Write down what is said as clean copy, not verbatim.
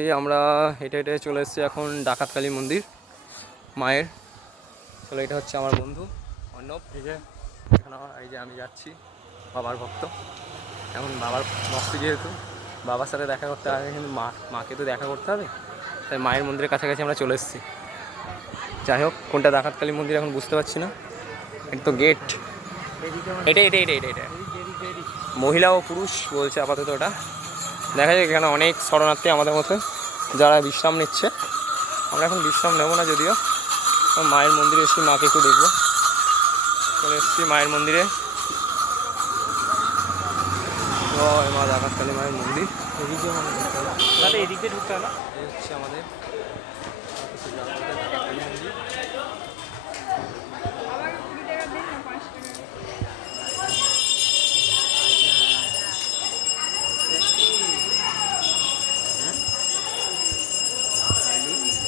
এই আমরা হেঁটে হেঁটে চলে এসেছি এখন ডাকাতকালী মন্দির মায়ের। চলো, এটা হচ্ছে আমার বন্ধু অর্ণব। এই যে এখানে এই যে আমি যাচ্ছি, বাবার ভক্ত। এখন বাবার ভক্ত যেহেতু বাবার সাথে দেখা করতে হবে, কিন্তু মাকে তো দেখা করতে হবে, তাই মায়ের মন্দিরের কাছাকাছি আমরা চলে এসেছি। যাই হোক, কোনটা ডাকাতকালী মন্দির এখন বুঝতে পারছি না। এটা তো গেট, এটা মহিলা ও পুরুষ বলছে আপাতত। ওটা দেখা যায় এখানে অনেক শরণার্থী আমাদের মতো যারা বিশ্রাম নিচ্ছে। আমরা এখন বিশ্রাম নেবো না, যদিও মায়ের মন্দিরে এসেছি, মাকে একটু দেখবো। চলে এসেছি মায়ের মন্দিরে। জয় মা ডাকাতকালী মায়ের মন্দির। এদিকে ঢুকতে হবে, এই হচ্ছে আমাদের